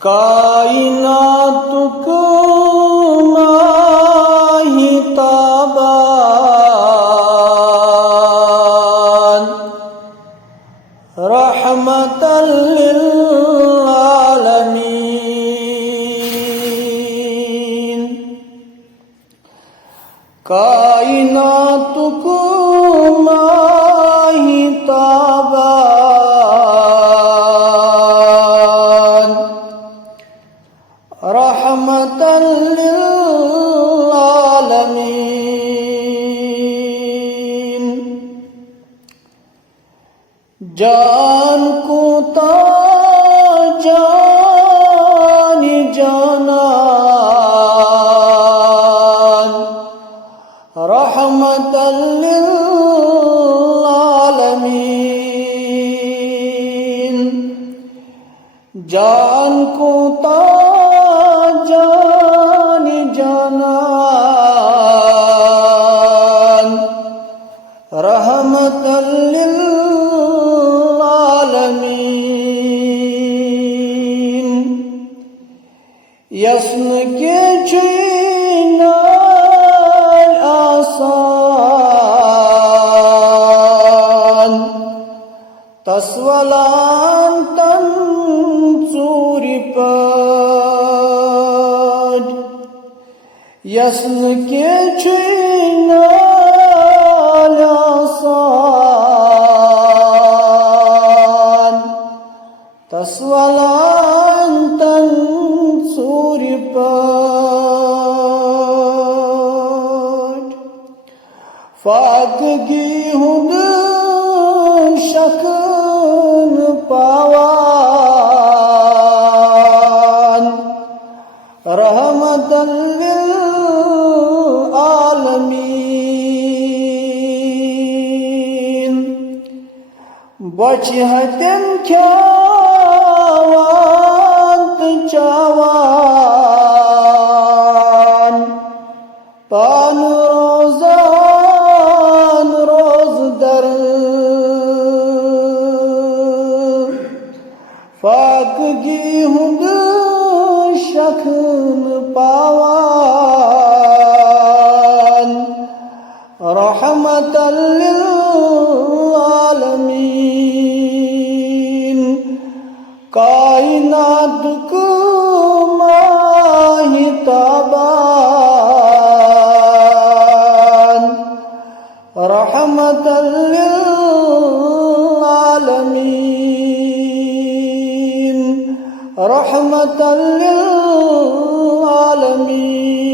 कायनात को माहिताबान रहमतल लिल आलमीन। कायनात को माहिताबान रहमतल लिल आलमीन। जान को जान जानान रहमतल लिल आलमीन। जान को जान जानान रहमतल लिल आलमीन। यस्न के चुनाल आसान तस्वलान तन चूरी पद। यस्न के चुनाल आसान तस्वलान तन चूरी पद। फाकगी हुद शकन पावान रहमतल लिल आलमीन। बची हतन ख्यावान चावान पान रोजान रोज दर। फाकगी हुद शकन पावान रहमतल लिल आलमीन। कायनात को माहिताबान रहमतल लिल आलमीन रहमतल लिल आलमीन।